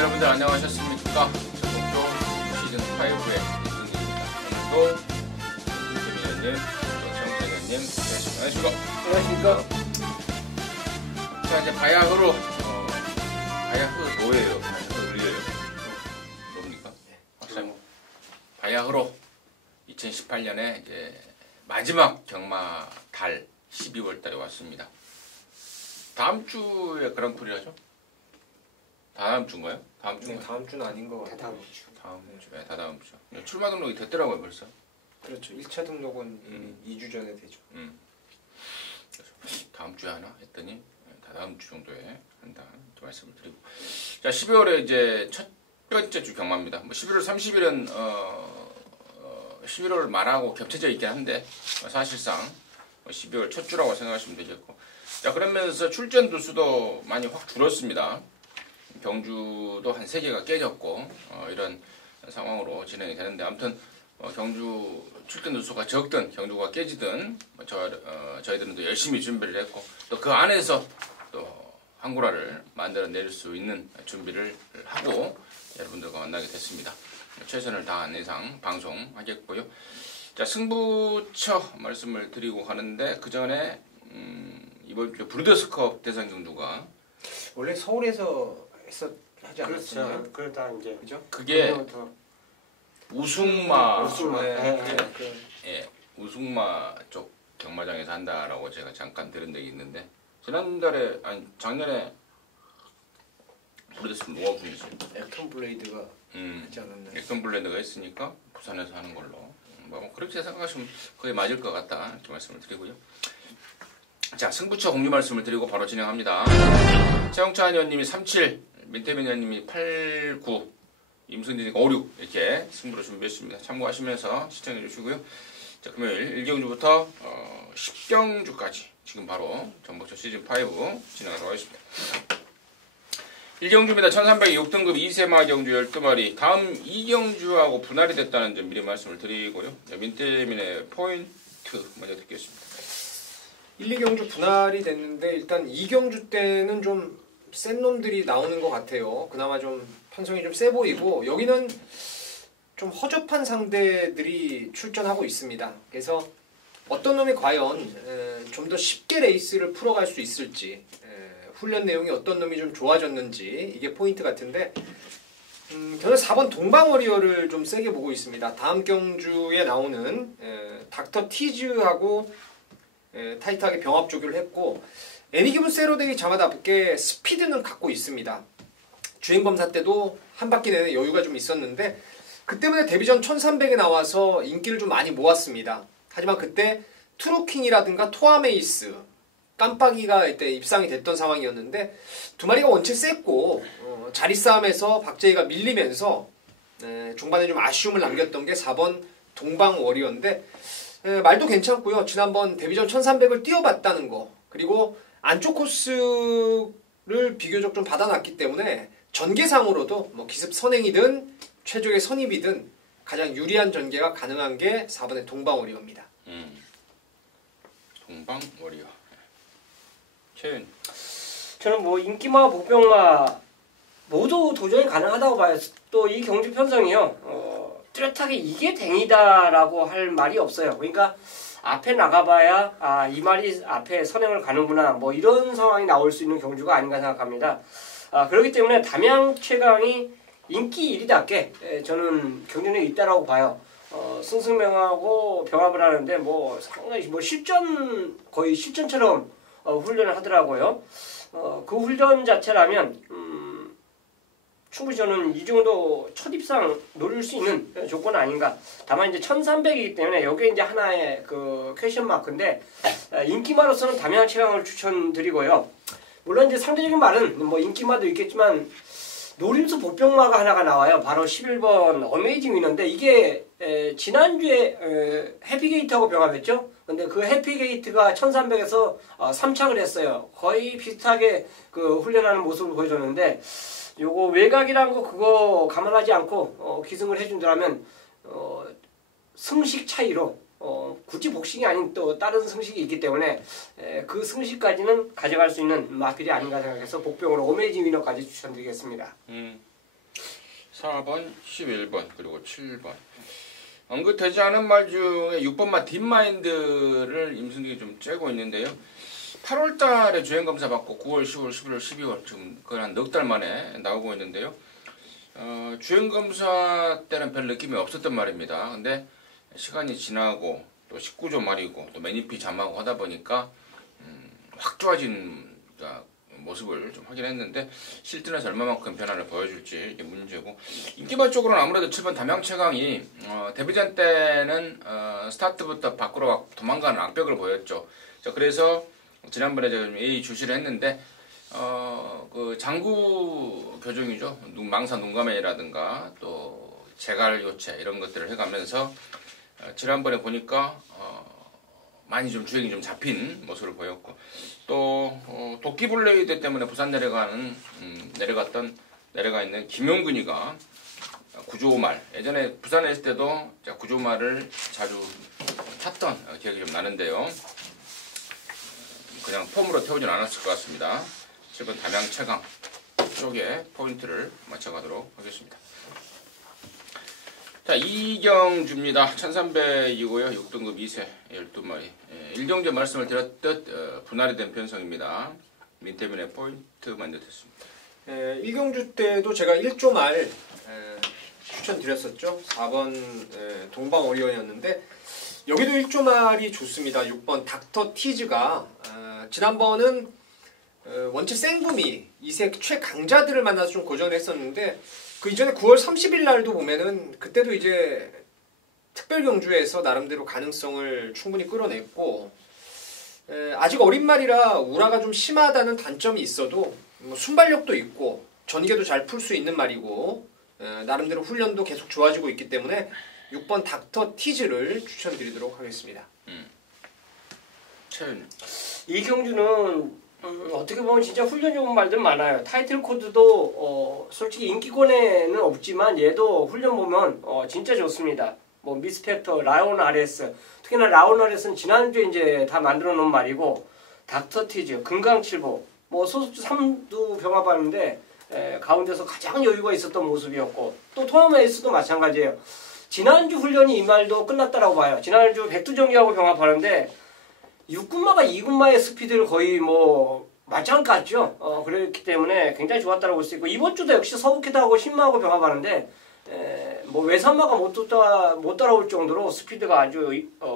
여러분들 안녕하셨습니까? 전북도 시즌5의 1등입니다. 오늘도 김민현님, 정찬현님, 안녕하십니까? 안녕하십니까? 자, 이제 바야흐로 바야흐 뭐예요? 바야흐 의리예요? 뭡니까? 확실히 바야흐로 2018년에 이제 마지막 경마 달 12월 달에 왔습니다. 다음 주에 그랑프리 하죠? 다음 주인가요? 다음 주인가요? 네, 다음 주는 아닌 것 같아요. 다음 주에 다다음 주. 출마 등록이 됐더라고요 벌써. 그렇죠. 1차 등록은 2주 전에 되죠. 그래서 다음 주에 하나 했더니 다다음 주 정도에 한다 이렇게 말씀을 드리고. 자, 12월에 이제 첫 번째 주 경마입니다. 뭐 11월 30일은 11월 말하고 겹쳐져 있긴 한데 사실상 12월 첫 주라고 생각하시면 되겠고. 자, 그러면서 출전 두수도 많이 확 줄었습니다. 경주도 한 3개가 깨졌고 이런 상황으로 진행이 되는데, 아무튼 경주 출전 두수가 적든 경주가 깨지든 저희들은 또 열심히 준비를 했고, 또 그 안에서 또 한구라를 만들어낼 수 있는 준비를 하고 여러분들과 만나게 됐습니다. 최선을 다한 이상 방송하겠고요. 자, 승부처 말씀을 드리고 가는데, 그 전에 이번 주 브루더스컵 대상 경주가 원래 서울에서 하지 않았어요? 그렇죠. 그러다 이제 그죠? 그게 우승마, 네. 우승마 쪽 경마장에서 한다라고 제가 잠깐 들은 적이 있는데, 지난달에 아니 작년에 브루더스 뭐가 우승했어요? 액턴 블레이드가 하지 않았나요? 액턴 블레이드가 했으니까 부산에서 하는 걸로 뭐 그렇게 생각하시면 거의 맞을 것 같다 이렇게 말씀을 드리고요. 자, 승부처 공유 말씀을 드리고 바로 진행합니다. 최영찬 의원님이 37, 민태민 의원님이 89, 임승진이 56 이렇게 승부를 준비했습니다. 참고하시면서 시청해 주시고요. 자, 금요일 1경주부터 10경주까지 지금 바로 전북초 시즌5 진행하도록 하겠습니다. 1경주입니다. 1306등급 2세마 경주 12마리. 다음 2경주하고 분할이 됐다는 점 미리 말씀을 드리고요. 자, 민태민의 포인트 먼저 듣겠습니다. 1, 2경주 분할이 됐는데 일단 2경주 때는 좀 센 놈들이 나오는 것 같아요. 그나마 좀 편성이 좀 세 보이고, 여기는 좀 허접한 상대들이 출전하고 있습니다. 그래서 어떤 놈이 과연 좀 더 쉽게 레이스를 풀어갈 수 있을지, 훈련 내용이 어떤 놈이 좀 좋아졌는지 이게 포인트 같은데, 저는 4번 동방워리어를 좀 세게 보고 있습니다. 다음 경주에 나오는 닥터 티즈하고 타이트하게 병합 조교를 했고, 애니기분 세로데이 자마다께 스피드는 갖고 있습니다. 주행검사 때도 한 바퀴 내내 여유가 좀 있었는데, 그 때문에 데뷔전 1300에 나와서 인기를 좀 많이 모았습니다. 하지만 그때 트로킹이라든가 토아메이스, 깜빡이가 이때 입상이 됐던 상황이었는데, 두 마리가 원체 셌고 자리 싸움에서 박재희가 밀리면서 중반에 좀 아쉬움을 남겼던 게 4번 동방워리어인데, 말도 괜찮고요. 지난번 데뷔전 1300을 뛰어봤다는 거, 그리고 안쪽 코스를 비교적 좀 받아놨기 때문에 전개상으로도 뭐 기습 선행이든 최적의 선입이든 가장 유리한 전개가 가능한 게 4번의 동방워리어입니다. 동방워리어. 최윤. 저는 뭐 인기마, 복병마 모두 도전이 가능하다고 봐요. 또 이 경주 편성이요. 뚜렷하게 이게 댕이다라고 할 말이 없어요. 그러니까 앞에 나가봐야 이 말이 앞에 선행을 가는구나, 뭐 이런 상황이 나올 수 있는 경주가 아닌가 생각합니다. 그렇기 때문에 담양 최강이 인기 1위답게 저는 경주는 있다라고 봐요. 승승명하고 병합을 하는데 뭐 상당히 뭐 거의 실전처럼 훈련을 하더라고요. 그 훈련 자체라면 충분히 저는 이 정도 첫 입상 노릴 수 있는 조건 아닌가. 다만 이제 1300이기 때문에 여기에 이제 하나의 그 퀘션 마크인데, 인기마로서는 담양 최강을 추천드리고요. 물론 이제 상대적인 말은 뭐 인기마도 있겠지만 노림수 보병마가 하나가 나와요. 바로 11번 어메이징 위너인데, 이게 지난주에 해피게이트하고 병합했죠. 근데 그 해피게이트가 1300에서 3착을 했어요. 거의 비슷하게 그 훈련하는 모습을 보여줬는데, 요거 외곽이란 거 그거 감안하지 않고 기승을 해준다면 승식 차이로 굳이 복싱이 아닌 또 다른 승식이 있기 때문에 그 승식까지는 가져갈 수 있는 마필이 아닌가 생각해서 복병으로 어메이징 위너까지 추천드리겠습니다. 4번, 11번, 그리고 7번. 언급되지 않은 말 중에 6번만 딥마인드를 임승기 좀 째고 있는데요. 8월 달에 주행검사 받고 9월, 10월, 11월, 12월 지금 거의 한 넉 달 만에 나오고 있는데요. 주행검사 때는 별 느낌이 없었단 말입니다. 근데 시간이 지나고 또 19조 말이고 또 매니피 잠하고 하다 보니까 확 좋아진 모습을 좀 확인했는데 실전에서 얼마만큼 변화를 보여줄지 이게 문제고, 인기말 쪽으로는 아무래도 7번 담양최강이 데뷔전 때는 스타트부터 밖으로 도망가는 악벽을 보였죠. 자, 그래서 지난번에 제가 A 주시를 했는데 그 장구 교정이죠. 망사 눈감면이라든가 또 재갈 교체 이런 것들을 해가면서 지난번에 보니까 많이 좀 주행이 좀 잡힌 모습을 보였고, 또 도끼 블레이드 때문에 부산 내려가 있는 김용근이가 구조말, 예전에 부산에 있을 때도 구조말을 자주 탔던 기억이 좀 나는데요. 그냥 폼으로 태우진 않았을 것 같습니다. 7번 담양최강 쪽에 포인트를 맞춰가도록 하겠습니다. 자, 이경주입니다. 1300이고요. 6등급 2세 12마리. 1경주 말씀을 드렸듯 분할이 된 편성입니다. 민태민의 포인트 만들었습니다. 1경주 때도 제가 1조 말 추천드렸었죠. 4번 동방 오리온이었는데 여기도 1조 말이 좋습니다. 6번 닥터 티즈가 지난번은 원체 생붐이 이색 최강자들을 만나서 좀 고전을 했었는데 그 이전에 9월 30일 날도 보면은 그때도 이제 특별 경주에서 나름대로 가능성을 충분히 끌어냈고, 아직 어린 말이라 우라가 좀 심하다는 단점이 있어도 뭐 순발력도 있고 전개도 잘 풀 수 있는 말이고, 나름대로 훈련도 계속 좋아지고 있기 때문에 6번 닥터 티즈를 추천드리도록 하겠습니다. 이 경주는 어떻게 보면 진짜 훈련 좋은 말들 많아요. 타이틀 코드도 솔직히 인기권에는 없지만 얘도 훈련 보면 진짜 좋습니다. 뭐 미스펙터, 라온 RS, 특히나 라온 RS는 지난주에 이제 다 만들어 놓은 말이고, 닥터 티즈, 금강칠보, 뭐 소속주 3두 병합하는데 가운데서 가장 여유가 있었던 모습이었고, 또 토마토 에이스도 마찬가지예요. 지난주 훈련이 이 말도 끝났다라고 봐요. 지난주 백두정기하고 병합하는데 6군마가 2군마의 스피드를 거의 뭐 맞짱 깠죠. 그렇기 때문에 굉장히 좋았다고 볼 수 있고, 이번 주도 역시 서부키드하고 신마하고 병합하는데 뭐 외산마가 못 따라올 정도로 스피드가 아주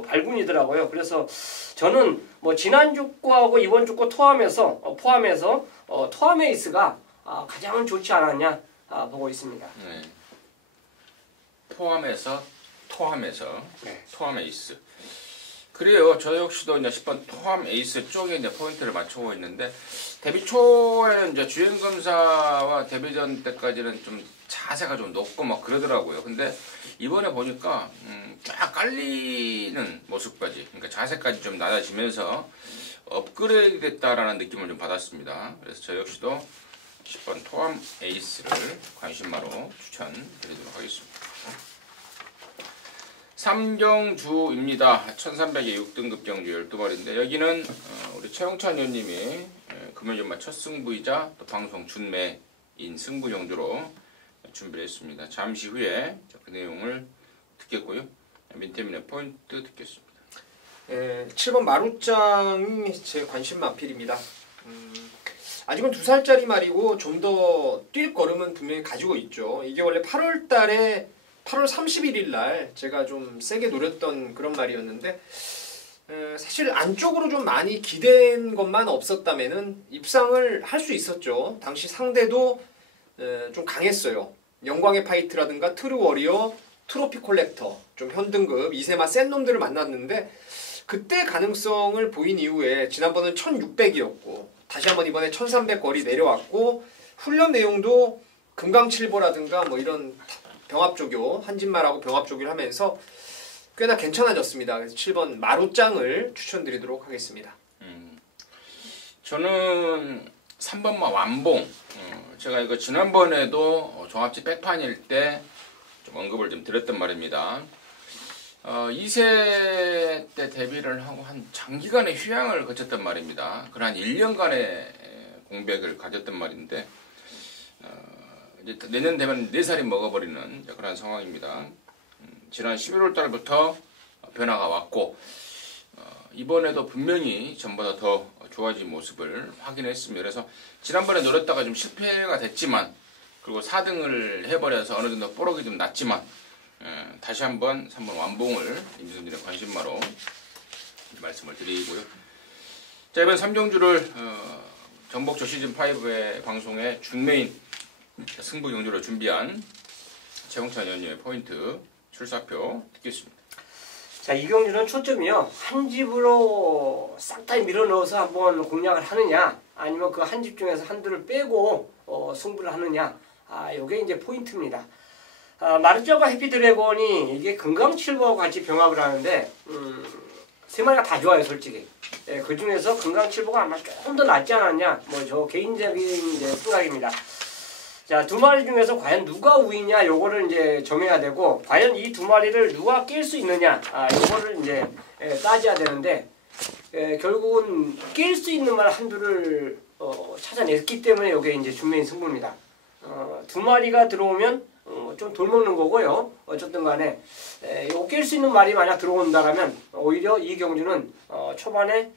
발군이더라고요. 그래서 저는 뭐 지난주 거하고 이번 주 거 포함해서 토마메이스가 가장 좋지 않았냐 보고 있습니다. 네. 토마메이스. 그래요. 저 역시도 이제 10번 토함 에이스 쪽에 이제 포인트를 맞추고 있는데, 데뷔 초에는 이제 주행 검사와 데뷔전 때까지는 좀 자세가 좀 높고 막 그러더라고요. 근데 이번에 보니까 쫙 깔리는 모습까지, 그러니까 자세까지 좀 낮아지면서 업그레이드 됐다라는 느낌을 좀 받았습니다. 그래서 저 역시도 10번 토함 에이스를 관심마로 추천드리도록 하겠습니다. 삼경주입니다. 1300의 6등급 경주 12마리인데 여기는 우리 최용찬 의원님이 금요일마 첫 승부이자 또 방송 준매인 승부 경주로 준비를 했습니다. 잠시 후에 그 내용을 듣겠고요. 민태민의 포인트 듣겠습니다. 7번 마루짱이 제 관심 마필입니다. 아직은 2살짜리 말이고 좀 더 뛸 걸음은 분명히 가지고 있죠. 이게 원래 8월 달에 8월 31일 날 제가 좀 세게 노렸던 그런 말이었는데, 사실 안쪽으로 좀 많이 기댄 것만 없었다면은 입상을 할 수 있었죠. 당시 상대도 좀 강했어요. 영광의 파이트라든가 트루 워리어, 트로피 콜렉터, 좀 현등급 2세마 센 놈들을 만났는데, 그때 가능성을 보인 이후에 지난번은 1600이었고 다시 한번 이번에 1300 거리 내려왔고, 훈련 내용도 금강칠보라든가 뭐 이런 병합조교, 한진말하고 병합조교를 하면서 꽤나 괜찮아졌습니다. 그래서 7번 마루짱을 추천드리도록 하겠습니다. 저는 3번마 완봉. 제가 이거 지난번에도 종합지 백판일 때 좀 언급을 좀 드렸단 말입니다. 2세 때 데뷔를 하고 한 장기간의 휴양을 거쳤단 말입니다. 그런 1년간의 공백을 가졌단 말인데, 이제 내년 되면 4살이 먹어버리는 그런 상황입니다. 지난 11월 달부터 변화가 왔고 이번에도 분명히 전보다 더 좋아진 모습을 확인했습니다. 그래서 지난번에 노렸다가 좀 실패가 됐지만 그리고 4등을 해버려서 어느 정도 뽀록이 좀 났지만 다시 한번 완봉을 임승진의 관심마로 말씀을 드리고요. 자, 이번 3경주를 정복조 시즌5의 방송에 준메인 승부 경주를 준비한 최홍찬 의원님의 포인트 출사표 듣겠습니다. 자, 이 경주는 초점이요. 한 집으로 싹 다 밀어넣어서 한번 공략을 하느냐, 아니면 그 한 집 중에서 한두를 빼고 승부를 하느냐, 요게 이제 포인트입니다. 마르자와 해피드래곤이 이게 금강칠보와 같이 병합을 하는데, 세 마리가 다 좋아요, 솔직히. 예, 그 중에서 금강칠보가 아마 조금 더 낫지 않았냐, 뭐 저 개인적인 이제 생각입니다. 자, 두 마리 중에서 과연 누가 우위냐, 요거를 이제 정해야 되고, 과연 이 두 마리를 누가 깰 수 있느냐, 요거를 이제 따져야 되는데, 결국은 깰 수 있는 말 한두를 찾아냈기 때문에 요게 이제 준메인 승부입니다. 두 마리가 들어오면 좀 돌먹는 거고요. 어쨌든 간에 요거 깰 수 있는 말이 만약 들어온다라면 오히려 이 경주는 초반에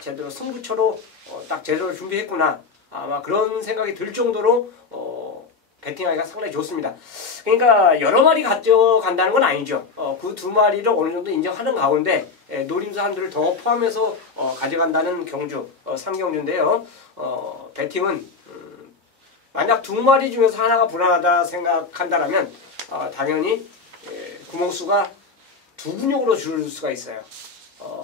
제대로 승부처로 딱 제대로 준비했구나, 아마 그런 생각이 들 정도로 배팅하기가 상당히 좋습니다. 그러니까 여러 마리 가져간다는 건 아니죠. 그 두 마리를 어느 정도 인정하는 가운데 노림수 한두를 더 포함해서 가져간다는 경주 3경주인데요. 배팅은 만약 두 마리 중에서 하나가 불안하다 생각한다면 당연히 구멍수가 두 근육으로 줄 수가 있어요.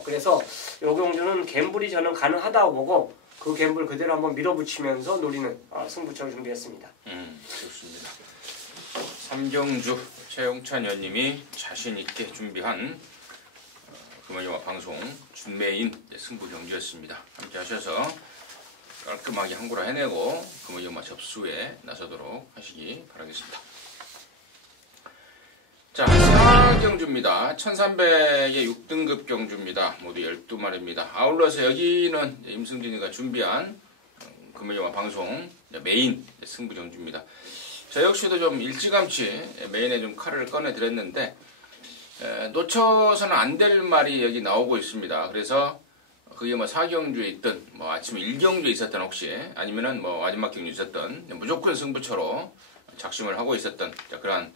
그래서 이 경주는 갬블이 저는 가능하다고 보고 그 갬블 그대로 한번 밀어붙이면서 노리는 승부처를 준비했습니다. 좋습니다. 3경주 최용찬 의원님이 자신있게 준비한 금요일화 방송 준메인 승부 경주였습니다. 함께 하셔서 깔끔하게 한 고라 해내고 금요일화 접수에 나서도록 하시기 바라겠습니다. 자, 4경주입니다. 1300의 6등급 경주입니다. 모두 12마리입니다. 아울러서 여기는 임승진이가 준비한 금요일화 방송 메인 승부 경주입니다. 저 역시도 좀 일찌감치 메인에 좀 칼을 꺼내 드렸는데 놓쳐서는 안 될 말이 여기 나오고 있습니다. 그래서 그게 뭐 4경주에 있든 뭐 아침에 1경주에 있었던 혹시 아니면은 뭐 마지막 경주에 있었던 무조건 승부처로 작심을 하고 있었던 그러한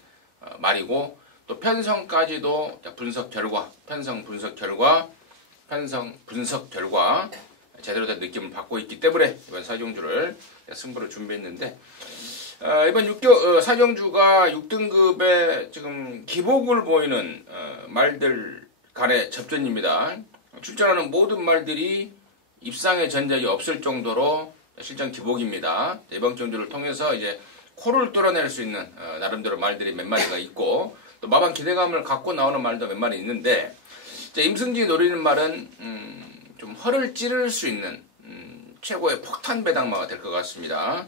말이고, 또 편성까지도 분석 결과 제대로 된 느낌을 받고 있기 때문에 이번 4경주를 승부를 준비했는데, 이번 4경주가 6등급의 지금 기복을 보이는 말들 간의 접전입니다. 출전하는 모든 말들이 입상의 전적이 없을 정도로 실전 기복입니다. 이번 경주를 통해서 이제 코를 뚫어낼 수 있는 나름대로 말들이 몇 마리가 있고, 또 마방 기대감을 갖고 나오는 말도 몇 마리 있는데, 임승진이 노리는 말은 좀 허를 찌를 수 있는 최고의 폭탄 배당마가 될 것 같습니다.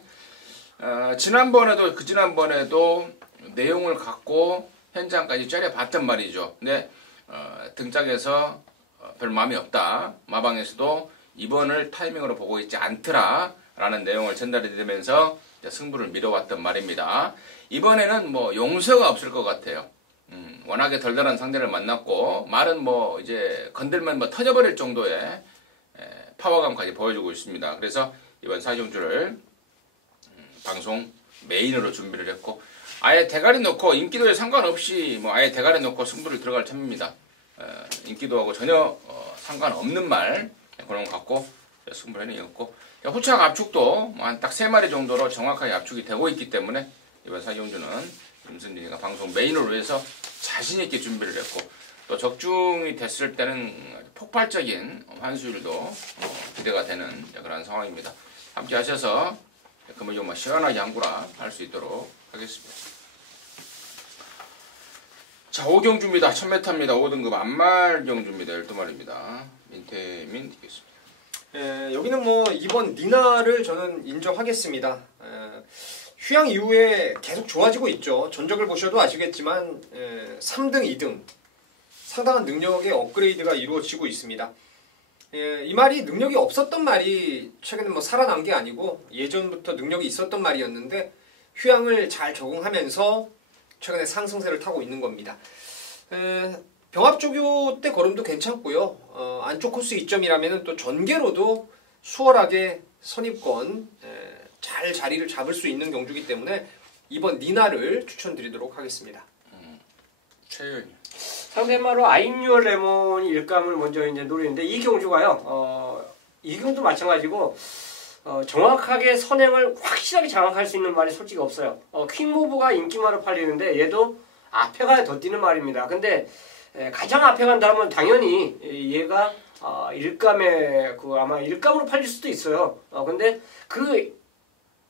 지난번에도 내용을 갖고 현장까지 째려봤단 말이죠. 근데 등장해서 별 마음이 없다, 마방에서도 이번을 타이밍으로 보고 있지 않더라 라는 내용을 전달해 드리면서 승부를 미뤄왔단 말입니다. 이번에는 뭐 용서가 없을 것 같아요. 워낙에 덜덜한 상대를 만났고 말은 뭐 이제 건들면 뭐 터져버릴 정도의 파워감까지 보여주고 있습니다. 그래서 이번 4경주를 방송 메인으로 준비를 했고, 아예 대가리 놓고 인기도에 상관없이 뭐 아예 대가리 놓고 승부를 들어갈 참입니다. 인기도하고 전혀 상관없는 말 그런 거 갖고 승부를 해내었고, 후착 압축도 한 딱 3마리 정도로 정확하게 압축이 되고 있기 때문에 이번 4경주는 임승진이가 방송 메인으로 해서 자신있게 준비를 했고, 또 적중이 됐을 때는 폭발적인 환수율도 기대가 되는 그런 상황입니다. 함께 하셔서 금요일 시원하게 한구라 할 수 있도록 하겠습니다. 자, 5경주입니다. 1000m입니다. 5등급 안말 경주입니다. 12마리입니다. 민태민 되겠습니다. 여기는 뭐 이번 니나를 저는 인정하겠습니다. 휴양 이후에 계속 좋아지고 있죠. 전적을 보셔도 아시겠지만 3등, 2등 상당한 능력의 업그레이드가 이루어지고 있습니다. 이 말이 능력이 없었던 말이 최근에 뭐 살아난 게 아니고 예전부터 능력이 있었던 말이었는데, 휴양을 잘 적응하면서 최근에 상승세를 타고 있는 겁니다. 병합조교 때 걸음도 괜찮고요. 안쪽 코스 이점이라면 또 전개로도 수월하게 선입권 잘 자리를 잡을 수 있는 경주이기 때문에 이번 니나를 추천드리도록 하겠습니다. 최윤. 상대마로 I'm Your Lemon 일감을 먼저 이제 노리는데 이 경주가요. 이 경주도 마찬가지고 정확하게 선행을 확실하게 장악할 수 있는 말이 솔직히 없어요. 퀵무브가 인기마로 팔리는데 얘도 앞에가 더 뛰는 말입니다. 근데 가장 앞에 간다면 당연히 얘가 일감에 아마 일감으로 팔릴 수도 있어요. 근데 그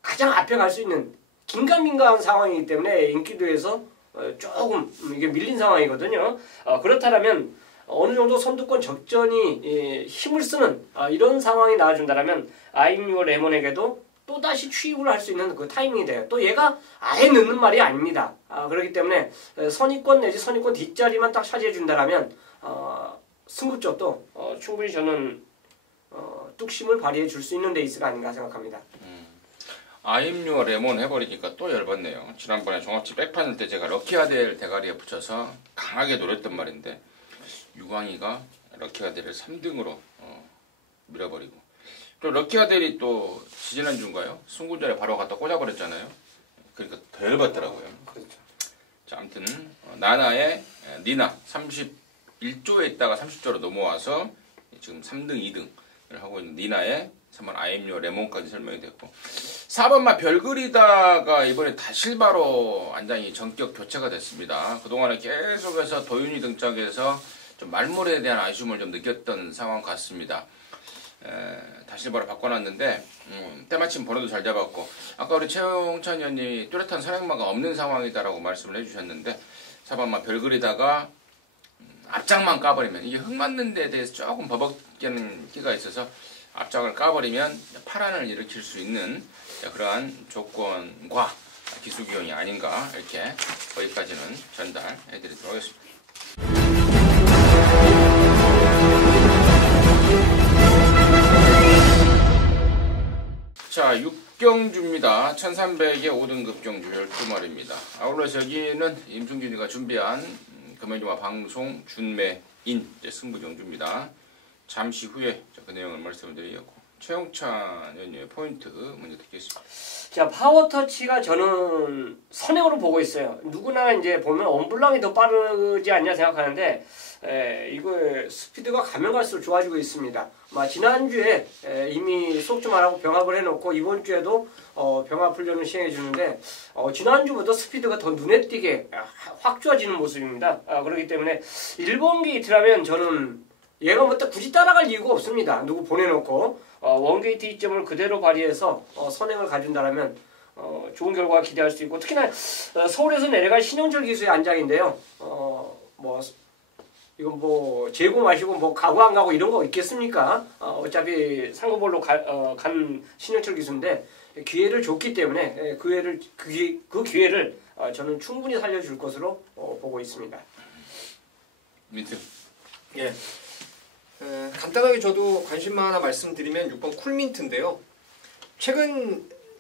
가장 앞에 갈 수 있는 긴가민가한 상황이기 때문에 인기도에서 조금 이게 밀린 상황이거든요. 그렇다면 어느 정도 선두권 접전이 힘을 쓰는 이런 상황이 나와준다면 I'm Your Lemon에게도 또다시 취입을 할 수 있는 그 타이밍이 돼요. 또 얘가 아예 늦는 말이 아닙니다. 그렇기 때문에 선입권 내지 선입권 뒷자리만 딱 차지해준다면 승부적도 충분히 저는 뚝심을 발휘해 줄 수 있는 레이스가 아닌가 생각합니다. I'm Your Lemon 해버리니까 또 열받네요. 지난번에 종합치 백판일 때 제가 럭키아델 대가리에 붙여서 강하게 노렸던 말인데 유광이가 럭키아델을 3등으로 밀어버리고 또 럭키아델이 또 지지난주인가요? 승군전에 바로 갖다 꽂아버렸잖아요. 그러니까 더 열받더라고요. 그렇죠. 자, 아무튼 나나의 니나 31조에 있다가 30조로 넘어와서 지금 3등, 2등을 하고 있는 니나의 3번 I'm Your Lemon까지 설명이 됐고 4번마 별그리다가 이번에 다실바로 안장이 전격 교체가 됐습니다. 그동안에 계속해서 도윤이 등짝에서 좀 말물에 대한 아쉬움을 좀 느꼈던 상황 같습니다. 다실바로 바꿔놨는데 때마침 번호도 잘 잡았고 아까 우리 최용찬 의원님이 뚜렷한 선행마가 없는 상황이다라고 말씀을 해주셨는데 4번마 별그리다가 앞장만 까버리면 이게 흙 맞는 데에 대해서 조금 버벅이는 끼가 있어서 앞장을 까버리면 파란을 일으킬 수 있는 그러한 조건과 기수기용이 아닌가 이렇게 거기까지는 전달해드리도록 하겠습니다. 자, 6경주입니다. 1300의 5등급 경주 12마리입니다. 아울러서 여기는 임승준이가 준비한 금요일마 방송 준매인 승부 경주입니다. 잠시 후에 그 내용을 말씀드리겠고 최용찬 의원님의 포인트 먼저 듣겠습니다. 자, 파워터치가 저는 선행으로 보고 있어요. 누구나 이제 보면 엄블랑이 더 빠르지 않냐 생각하는데 이거 스피드가 가면 갈수록 좋아지고 있습니다. 지난주에 이미 수업 좀 하라고 병합을 해놓고 이번 주에도 병합 훈련을 시행해 주는데 지난주보다 스피드가 더 눈에 띄게 확 좋아지는 모습입니다. 그렇기 때문에 1번 게이트라면 저는 얘가 뭐 굳이 따라갈 이유가 없습니다. 누구 보내놓고 원게이트 이점을 그대로 발휘해서 선행을 가준다면 좋은 결과가 기대할 수 있고 특히나 서울에서 내려갈 신영철 기수의 안장인데요. 이건 뭐 재고 마시고 뭐 가고 안 가고 이런 거 있겠습니까? 어차피 상고볼로 간 신영철 기수인데 기회를 줬기 때문에 그 기회를 저는 충분히 살려줄 것으로 보고 있습니다. 민트. 예. 간단하게 저도 관심만 하나 말씀드리면 6번 쿨민트인데요.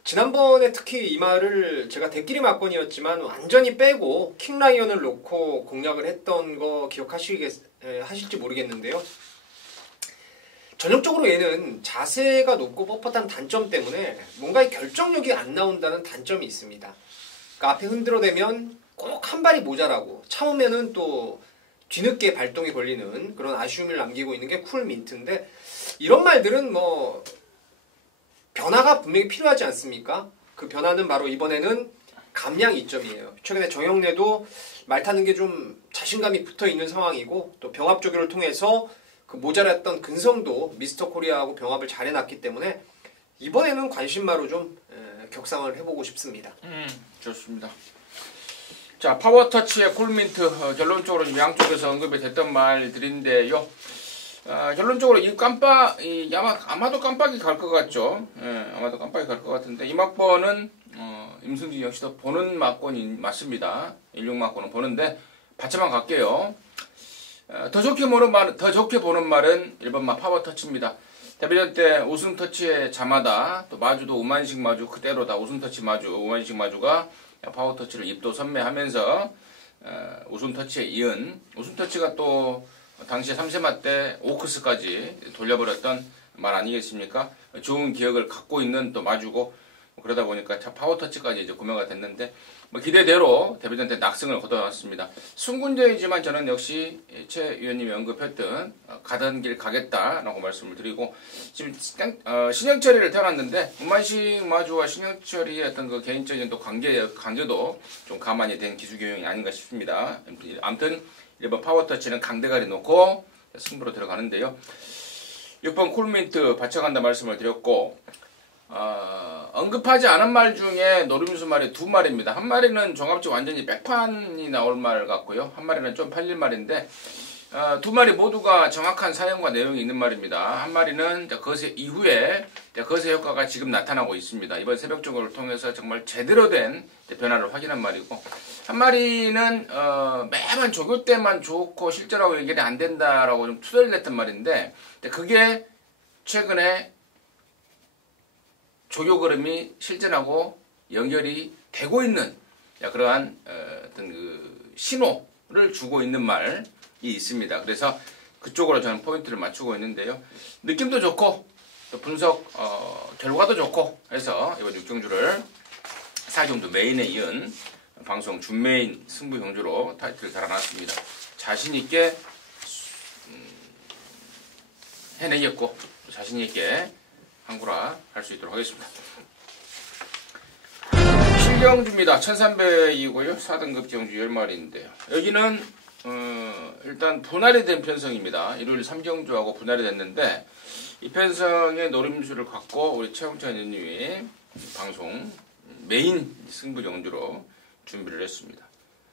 지난번에 특히 이 말을 제가 대끼리 막건이었지만 완전히 빼고 킹라이언을 놓고 공략을 했던 거 기억하실지 모르겠는데요. 전형적으로 얘는 자세가 높고 뻣뻣한 단점 때문에 뭔가 결정력이 안 나온다는 단점이 있습니다. 그러니까 앞에 흔들어대면 꼭 한 발이 모자라고 참으면은 또 뒤늦게 발동이 걸리는 그런 아쉬움을 남기고 있는 게 쿨민트인데 이런 말들은 뭐 변화가 분명히 필요하지 않습니까? 그 변화는 바로 이번에는 감량 이점이에요. 최근에 정영래도 말 타는 게 좀 자신감이 붙어있는 상황이고 또 병합 조교를 통해서 그 모자랐던 근성도 미스터 코리아하고 병합을 잘 해놨기 때문에 이번에는 관심마로 좀 격상을 해보고 싶습니다. 좋습니다. 자, 파워터치의 쿨민트 결론적으로 양쪽에서 언급이 됐던 말들인데요. 결론적으로 아마도 깜빡이 갈 것 같죠. 아마도 깜빡이 갈 것 같은데 이 막번은 임승진 역시도 보는 막권이 맞습니다. 16막권은 보는데 받쳐만 갈게요. 더 좋게 보는 말은 1번마 파워터치입니다. 데뷔전 때 우승 터치의 자마다 또 마주도 오만식 마주 그대로다. 우승 터치 마주, 오만식 마주가 파워 터치를 입도 선매하면서 우승 터치에 이은 우승 터치가 또 당시에 3세마 때 오크스까지 돌려버렸던 말 아니겠습니까? 좋은 기억을 갖고 있는 또 마주고 그러다 보니까 파워 터치까지 이제 구매가 됐는데 뭐 기대대로 데뷔전 때 낙승을 거둬놨습니다. 승군대이지만 저는 역시 최 위원님이 언급했던 가던 길 가겠다라고 말씀을 드리고 지금 신영철이를 태어났는데 문만식 마주와 신영철이의 어떤 그 개인적인 또 관계도 좀 가만히 된 기수교형이 아닌가 싶습니다. 아무튼 1번 파워터치는 강대가리 놓고 승부로 들어가는데요. 6번 쿨민트 받쳐간다 말씀을 드렸고 언급하지 않은 말 중에 노림수 말이 두 마리입니다. 한 마리는 종합적 완전히 백판이 나올 말 같고요. 한 마리는 좀 팔릴 말인데 두 마리 모두가 정확한 사연과 내용이 있는 말입니다. 한 마리는 거세 이후에 거세 효과가 지금 나타나고 있습니다. 이번 새벽종을 통해서 정말 제대로 된 변화를 확인한 말이고 한 마리는 매번 조교 때만 좋고 실제로 연결이 안 된다라고 좀 투덜 냈던 말인데 그게 최근에 조교 그림이 실전하고 연결이 되고 있는 그러한 어떤 그 신호를 주고 있는 말이 있습니다. 그래서 그쪽으로 저는 포인트를 맞추고 있는데요. 느낌도 좋고 또 분석 결과도 좋고 해서 이번 6경주를 4경주 메인에 이은 방송 준메인 승부 경주로 타이틀을 달아놨습니다. 자신있게 해내겠고 자신있게 항구라 할 수 있도록 하겠습니다. 7경주입니다. 1300이고요. 4등급 경주 10마리인데요. 여기는 일단 분할이 된 편성입니다. 일요일 3경주하고 분할이 됐는데 이 편성의 노림수를 갖고 우리 최홍찬 의원님이 방송 메인 승부 경주로 준비를 했습니다.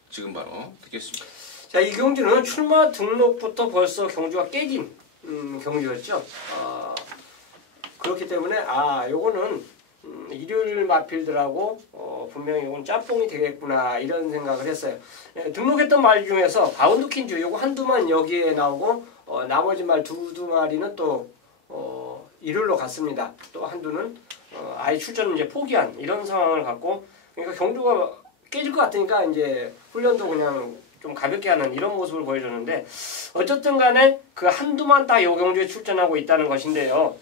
지금 바로 듣겠습니다. 자, 이 경주는 출마 등록부터 벌써 경주가 깨진 경주였죠. 그렇기 때문에 요거는 일요일 마필들하고 분명히 이건 짬뽕이 되겠구나 이런 생각을 했어요. 등록했던 말 중에서 바운드킨주 요거 한두만 여기에 나오고 나머지 말 두 마리는 또 일요일로 갔습니다. 또 한두는 아예 출전을 이제 포기한 이런 상황을 갖고 그러니까 경주가 깨질 것 같으니까 이제 훈련도 그냥 좀 가볍게 하는 이런 모습을 보여줬는데 어쨌든 간에 그 한두만 딱 요 경주에 출전하고 있다는 것인데요.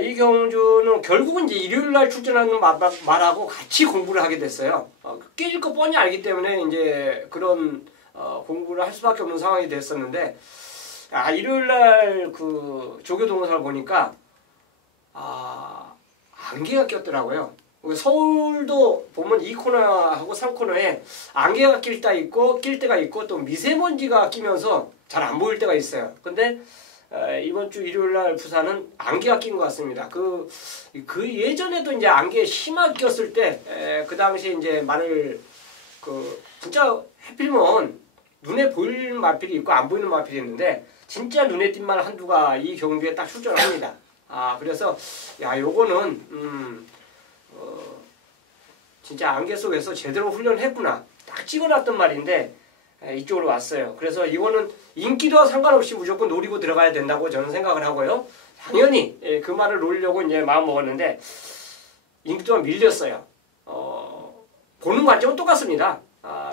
이 경주는 결국은 이제 일요일날 출전하는 말하고 같이 공부를 하게 됐어요. 깨질 거 뻔히 알기 때문에 이제 그런 공부를 할 수밖에 없는 상황이 됐었는데 일요일날 그 조교 동영상을 보니까 안개가 꼈더라고요. 서울도 보면 2코너하고 3코너에 안개가 낄 때가 있고 또 미세먼지가 끼면서 잘 안 보일 때가 있어요. 근데 이번 주 일요일날 부산은 안개가 낀 것 같습니다. 그 예전에도 이제 안개 심하게 꼈을 때, 그 당시에 이제 말을, 진짜 해필이면 눈에 보일 마필이 있고 안 보이는 마필이 있는데, 진짜 눈에 띈 말 한두가 이 경주에 딱 출전을 합니다. 그래서, 요거는, 진짜 안개 속에서 제대로 훈련을 했구나. 딱 찍어놨던 말인데, 이쪽으로 왔어요. 그래서 이거는 인기도와 상관없이 무조건 노리고 들어가야 된다고 저는 생각을 하고요. 당연히 그 말을 노리려고 이제 마음 먹었는데 인기도가 밀렸어요. 보는 관점은 똑같습니다.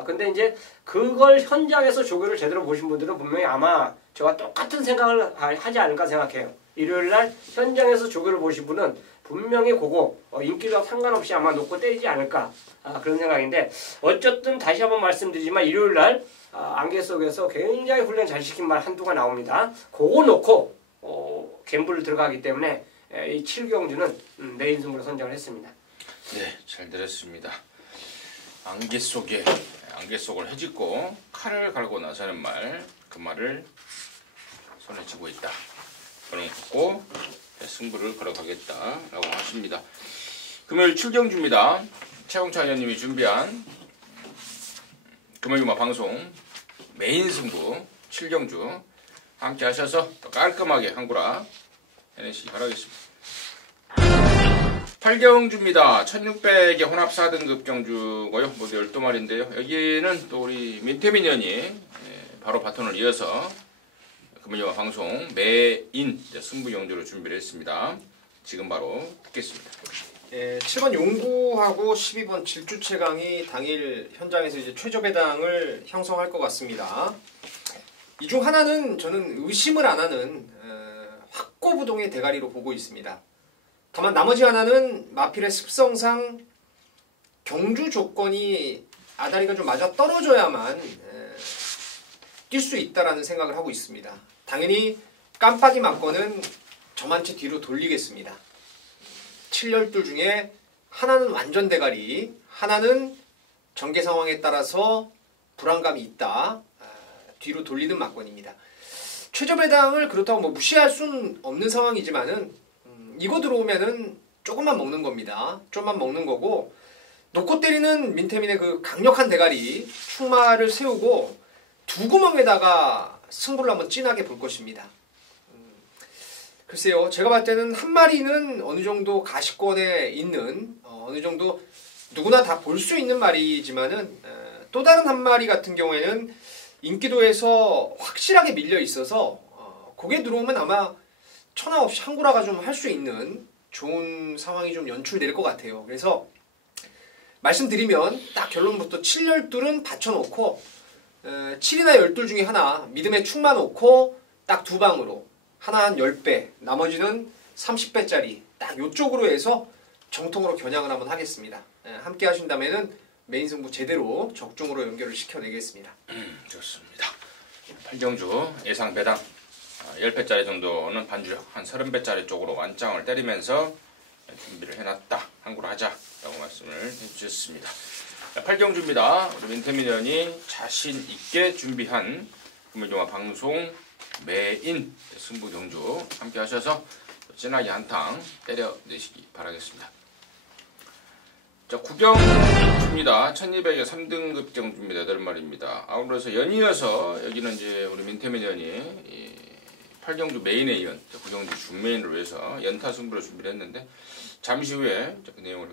근데 이제 그걸 현장에서 조교를 제대로 보신 분들은 분명히 아마 저와 똑같은 생각을 하지 않을까 생각해요. 일요일날 현장에서 조교를 보신 분은 분명히 그거 인기도와 상관없이 아마 놓고 때리지 않을까 그런 생각인데 어쨌든 다시 한번 말씀드리지만 일요일날 안개 속에서 굉장히 훈련 잘 시킨 말 한두가 나옵니다. 그거 놓고 갬블을 들어가기 때문에 이 7경주는 메인 승부로 선정을 했습니다. 네, 잘 들었습니다. 안개 속을 헤집고 칼을 갈고 나서는 말, 그 말을 손에 쥐고 있다. 그런 거 승부를 걸어가겠다라고 하십니다. 금요일 7경주입니다. 최홍찬 의원님이 준비한 금요일마 방송 메인 승부 7경주 함께 하셔서 더 깔끔하게 한구라 해내시기 바라겠습니다. 8경주입니다. 1600의 혼합 4등급 경주고요. 모두 12마리인데요. 여기는 또 우리 민태민 의원이 바로 바톤을 이어서 금요일 방송 매인 승부 경주로 준비를 했습니다. 지금 바로 듣겠습니다. 7번 용구하고 12번 질주 최강이 당일 현장에서 이제 최저 배당을 형성할 것 같습니다. 이 중 하나는 저는 의심을 안 하는 확고부동의 대가리로 보고 있습니다. 다만 나머지 하나는 마필의 습성상 경주 조건이 아다리가 좀 맞아 떨어져야만 뛸 수 있다라는 생각을 하고 있습니다. 당연히 깜빡이 맞고는 저만치 뒤로 돌리겠습니다. 7열둘 중에 하나는 완전 대가리, 하나는 전개 상황에 따라서 불안감이 있다. 뒤로 돌리는 막건입니다. 최저 배당을 그렇다고 뭐 무시할 수는 없는 상황이지만은 이거 들어오면은 조금만 먹는 겁니다. 좀만 먹는 거고 놓고 때리는 민태민의 그 강력한 대가리 충마를 세우고 두 구멍에다가 승부를 한번 진하게 볼 것입니다. 글쎄요, 제가 봤을 때는 한 마리는 어느 정도 가시권에 있는 어느 정도 누구나 다 볼 수 있는 말이지만은 또 다른 한 마리 같은 경우에는 인기도에서 확실하게 밀려 있어서 그게 들어오면 아마 천하 없이 한구라가 좀 할 수 있는 좋은 상황이 좀 연출될 것 같아요. 그래서 말씀드리면 딱 결론부터 7열둘은 받쳐놓고 7이나 12 중에 하나 믿음의 축마 놓고 딱 두 방으로 하나 한 10배 나머지는 30배짜리 딱 요쪽으로 해서 정통으로 겨냥을 한번 하겠습니다. 함께 하신다면은 메인 승부 제대로 적중으로 연결을 시켜내겠습니다. 좋습니다. 팔경주 예상 배당 10배짜리 정도는 반주력 한 30배짜리 쪽으로 완장을 때리면서 준비를 해놨다. 한구로 하자라고 말씀을 해주셨습니다. 팔경주입니다. 우리 민태민 의원이 자신 있게 준비한 금요일동화 방송 매인 승부 경주 함께 하셔서 진하게 한탕 때려내시기 바라겠습니다. 자, 구경주입니다. 1200에 3등급 경주입니다. 8마리입니다. 아울러서 연이어서 여기는 이제 우리 민태민 의원이 8경주 메인에 이은 구경주 준메인을 위해서 연타 승부를 준비를 했는데 잠시 후에 그 내용을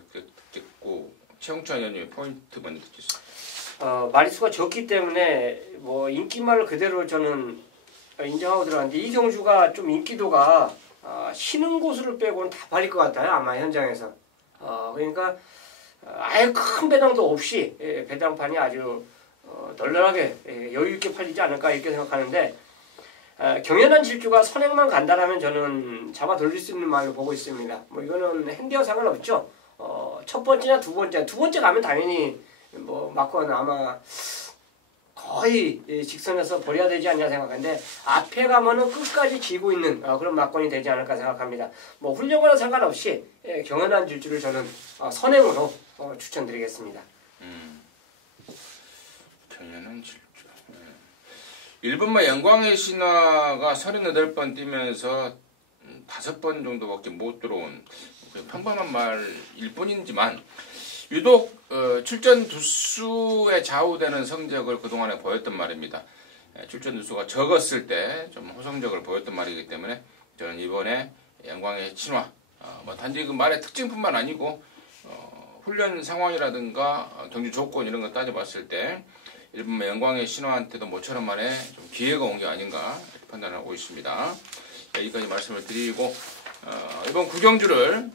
듣고 최홍찬 의원님의 포인트 먼저 듣겠습니다. 마리수가 적기 때문에 뭐 인기말을 그대로 저는 인정하고 들어갔는데 이 경주가 좀 인기도가 쉬는 곳을 빼고는 다 팔릴 것 같아요. 아마 현장에서. 그러니까 아예 큰 배당도 없이 배당판이 아주 널널하게 여유 있게 팔리지 않을까 이렇게 생각하는데 경연한 질주가 선행만 간다라면 저는 잡아 돌릴 수 있는 말로 보고 있습니다. 뭐 이거는 핸디와 상관없죠. 첫 번째나 두 번째 가면 당연히 뭐 막건 아마 거의 직선에서 버려야 되지 않냐 생각하는데 앞에 가면은 끝까지 쥐고 있는 그런 막건이 되지 않을까 생각합니다. 뭐 훌륭과는 상관없이 경연한 질주를 저는 선행으로 추천드리겠습니다. 경연한 질주. 1분만 영광의 신화가 38번 뛰면서 5번 정도밖에 못 들어온 평범한 말일 뿐이지만 유독 출전 두수에 좌우되는 성적을 그동안에 보였던 말입니다. 출전 두수가 적었을 때 좀 호성적을 보였던 말이기 때문에 저는 이번에 영광의 신화 뭐 단지 그 말의 특징뿐만 아니고 훈련 상황이라든가 경주 조건 이런 거 따져봤을 때 일본의 영광의 신화한테도 모처럼 만에 좀 기회가 온 게 아닌가 판단하고 있습니다. 여기까지 말씀을 드리고 이번 구경주를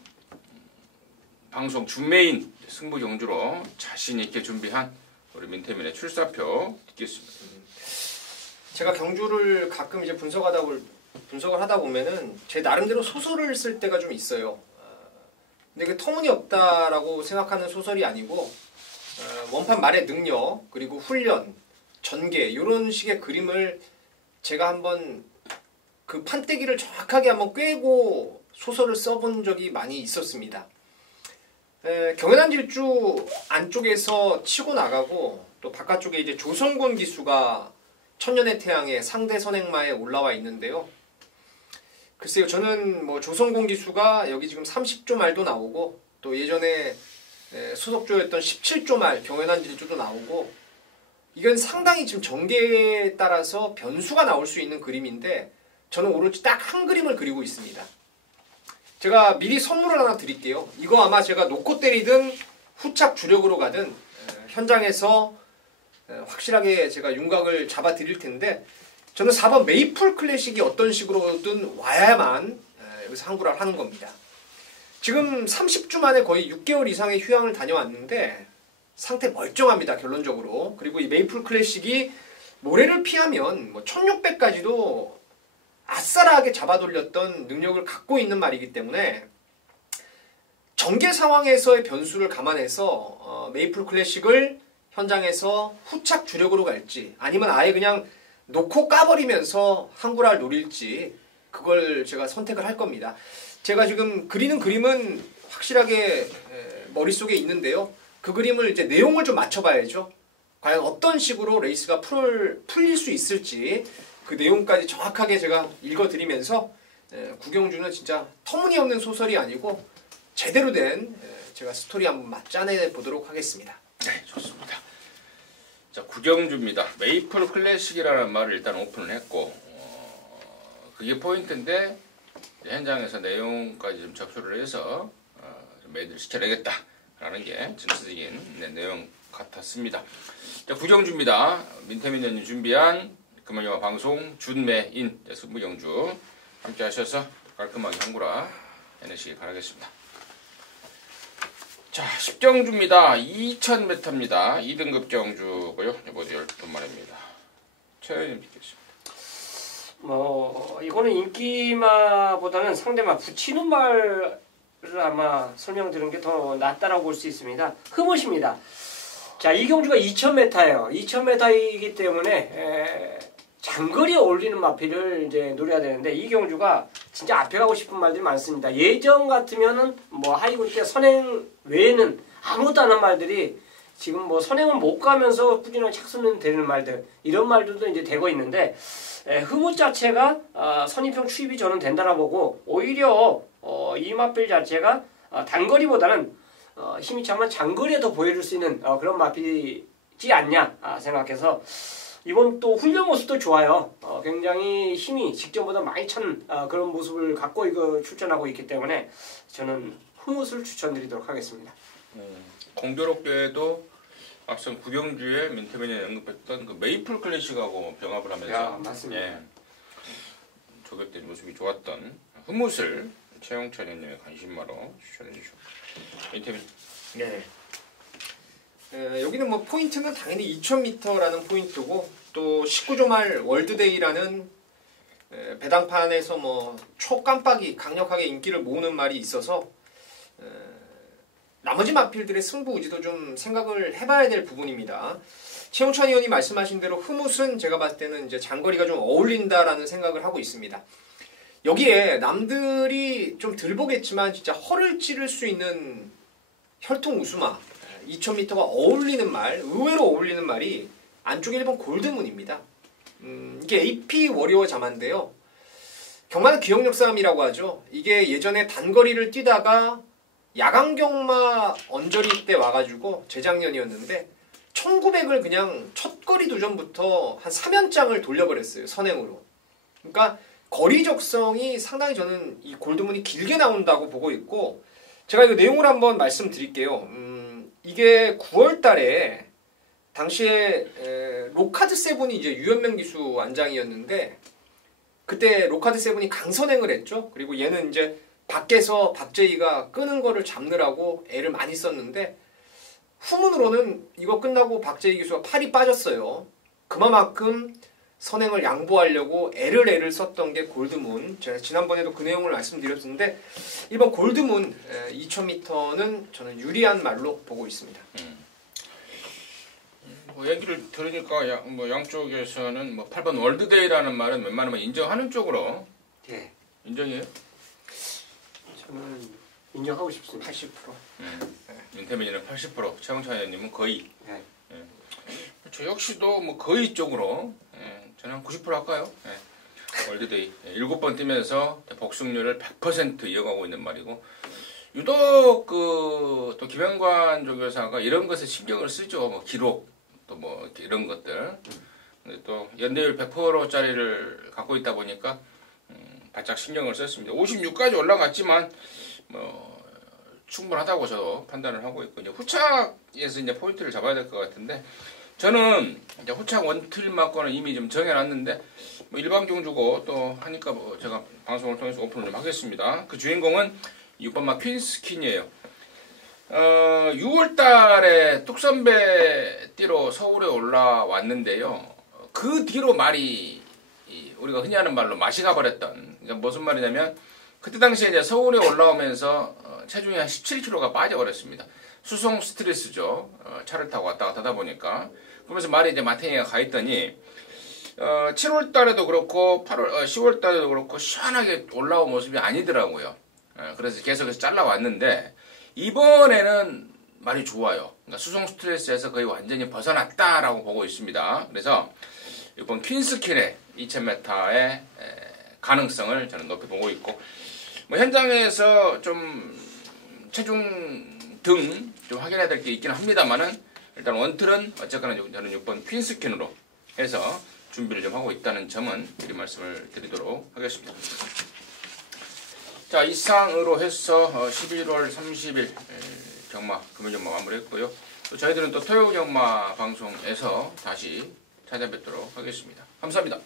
방송 준메인 승부 경주로 자신 있게 준비한 우리 민태민의 출사표 듣겠습니다. 제가 경주를 가끔 이제 분석을 하다 보면은 제 나름대로 소설을 쓸 때가 좀 있어요. 근데 그 터무니없다라고 생각하는 소설이 아니고 원판 말의 능력 그리고 훈련, 전개 이런 식의 그림을 제가 한번 그 판때기를 정확하게 한번 꿰고 소설을 써본 적이 많이 있었습니다. 경연한 질주 안쪽에서 치고 나가고 또 바깥쪽에 이제 조성곤 기수가 천년의 태양의 상대 선행마에 올라와 있는데요. 글쎄요, 저는 뭐 조성곤 기수가 여기 지금 30조 말도 나오고 또 예전에 소속조였던 17조 말 경연한 질주도 나오고 이건 상당히 지금 전개에 따라서 변수가 나올 수 있는 그림인데 저는 오로지 딱 한 그림을 그리고 있습니다. 제가 미리 선물을 하나 드릴게요. 이거 아마 제가 놓고 때리든 후착 주력으로 가든 현장에서 확실하게 제가 윤곽을 잡아 드릴 텐데 저는 4번 메이플 클래식이 어떤 식으로든 와야만 여기서 한구를 하는 겁니다. 지금 30주 만에 거의 6개월 이상의 휴양을 다녀왔는데 상태 멀쩡합니다. 결론적으로. 그리고 이 메이플 클래식이 모래를 피하면 뭐 1600까지도 아싸라하게 잡아돌렸던 능력을 갖고 있는 말이기 때문에 전개 상황에서의 변수를 감안해서 메이플 클래식을 현장에서 후착 주력으로 갈지 아니면 아예 그냥 놓고 까버리면서 한구를 노릴지 그걸 제가 선택을 할 겁니다. 제가 지금 그리는 그림은 확실하게 머릿속에 있는데요. 그 그림을 이제 내용을 좀 맞춰봐야죠. 과연 어떤 식으로 레이스가 풀릴 수 있을지 그 내용까지 정확하게 제가 읽어드리면서 구경주는 진짜 터무니없는 소설이 아니고 제대로 된 제가 스토리 한번 짜내보도록 하겠습니다. 네, 좋습니다. 자, 구경주입니다. 메이플 클래식이라는 말을 일단 오픈을 했고 그게 포인트인데 현장에서 내용까지 좀 접수를 해서 좀 매듭을 시켜내겠다라는 게 전체적인 내용 같았습니다. 자, 구경주입니다. 민태민 의원님 준비한 금요일 방송 준매인 승부경주 함께 하셔서 깔끔하게 한구라 해내시기 바라겠습니다. 자, 10경주입니다. 2000m입니다. 2등급 경주고요. 이번에 12분 만입니다. 최현님 듣겠습니다. 이거는 인기마보다는 상대마 붙이는 말을 아마 설명드리는 게 더 낫다라고 볼 수 있습니다. 흐뭇입니다. 자, 이 경주가 2000m예요. 2000m이기 때문에 장거리에 어울리는 마필을 이제 노려야 되는데 이 경주가 진짜 앞에 가고 싶은 말들이 많습니다. 예전 같으면은 뭐 하이군 때 선행 외에는 아무것도 안 한 말들이 지금 뭐 선행을 못 가면서 꾸준하게 착수는 되는 말들 이런 말들도 이제 되고 있는데 흐뭇 자체가 선입형 추입이 저는 된다라 보고 오히려 이 마필 자체가 단거리보다는 힘이 차면 장거리에 더 보여줄 수 있는 그런 마필이지 않냐 생각해서 이번 또 훈련 모습도 좋아요. 굉장히 힘이 직전보다 많이 찬 그런 모습을 갖고 이거 출전하고 있기 때문에 저는 흐뭇을 추천드리도록 하겠습니다. 공교롭게도 앞선 구경주에 민태민이 언급했던 그 메이플 클래식하고 병합을 하면서 맞습니다. 조격된 모습이 좋았던 흐뭇을 최영찬 의원님의 관심마로 추천해 주시고 민태민. 네. 여기는 뭐 포인트는 당연히 2000m라는 포인트고 또 19조 말 월드데이라는 배당판에서 뭐 초깜빡이 강력하게 인기를 모으는 말이 있어서 나머지 마필들의 승부 의지도 좀 생각을 해봐야 될 부분입니다. 최용찬 의원이 말씀하신 대로 흐뭇은 제가 봤을 때는 이제 장거리가 좀 어울린다라는 생각을 하고 있습니다. 여기에 남들이 좀 덜 보겠지만 진짜 허를 찌를 수 있는 혈통 우수마 2000m가 어울리는 말, 의외로 어울리는 말이 안쪽에 1번 골드문입니다. 이게 AP 워리어 자마인데요. 경마는 기억력 싸움이라고 하죠. 이게 예전에 단거리를 뛰다가 야간경마 언저리 때 와가지고 재작년이었는데 1900을 그냥 첫 거리 도전부터 한 3연장을 돌려버렸어요. 선행으로. 그러니까 거리 적성이 상당히 저는 이 골드문이 길게 나온다고 보고 있고 제가 이거 내용을 한번 말씀드릴게요. 이게 9월 달에 당시에 로카드 세븐이 이제 유현명 기수 안장이었는데 그때 로카드 세븐이 강선행을 했죠. 그리고 얘는 이제 밖에서 박재희가 끄는 거를 잡느라고 애를 많이 썼는데 후문으로는 이거 끝나고 박재희 기수가 팔이 빠졌어요. 그만큼 선행을 양보하려고 애를 썼던 게 골드문. 제가 지난번에도 그 내용을 말씀드렸는데 이번 골드문 2000m는 저는 유리한 말로 보고 있습니다. 뭐 얘기를 들으니까 양쪽에서는 뭐 8번 월드데이라는 말은 웬만하면 인정하는 쪽으로 인정해요? 저는 인정하고 싶습니다. 80%. 민태민이는 80%, 최영찬 의원님은 거의. 네. 저 역시도 뭐 거의 쪽으로 저는 한 90% 할까요? 월드데이 7번 뛰면서 복승률을 100% 이어가고 있는 말이고 유독 또 김영관 조교사가 이런 것에 신경을 쓰죠. 뭐 기록 또 뭐 이런 것들. 근데 또 연대율 100%짜리를 갖고 있다 보니까 바짝 신경을 썼습니다. 56까지 올라갔지만 뭐 충분하다고 저도 판단을 하고 있고 이제 후착에서 이제 포인트를 잡아야 될 것 같은데 저는 이제 호착 원틀 막고는 이미 좀 정해놨는데 뭐 일반 경주고 또 하니까 뭐 제가 방송을 통해서 오픈을 좀 하겠습니다. 그 주인공은 6번 막 퀸스킨이에요. 6월달에 뚝선배 띠로 서울에 올라왔는데요. 그 뒤로 말이 우리가 흔히 하는 말로 맛이 가버렸던. 그러니까 무슨 말이냐면 그때 당시에 이제 서울에 올라오면서 체중이 한 17kg가 빠져버렸습니다. 수송 스트레스죠. 차를 타고 왔다 갔다 하다 보니까. 그러면서 말이 이제 마탱이가 가 있더니 7월 달에도 그렇고 10월 달에도 그렇고 시원하게 올라온 모습이 아니더라고요. 그래서 계속해서 잘라왔는데 이번에는 말이 좋아요. 그러니까 수송 스트레스에서 거의 완전히 벗어났다라고 보고 있습니다. 그래서 이번 퀸스킨의 2000m의 가능성을 저는 높이 보고 있고 뭐 현장에서 좀 체중 등 좀 확인해야 될 게 있긴 합니다만은 일단 원틀은 어쨌거나 저는 6번 퀸스킨으로 해서 준비를 좀 하고 있다는 점은 미리 말씀을 드리도록 하겠습니다. 자, 이상으로 해서 11월 30일 경마 금요경마 마무리했고요. 또 저희들은 또 토요일 경마 방송에서 다시 찾아뵙도록 하겠습니다. 감사합니다.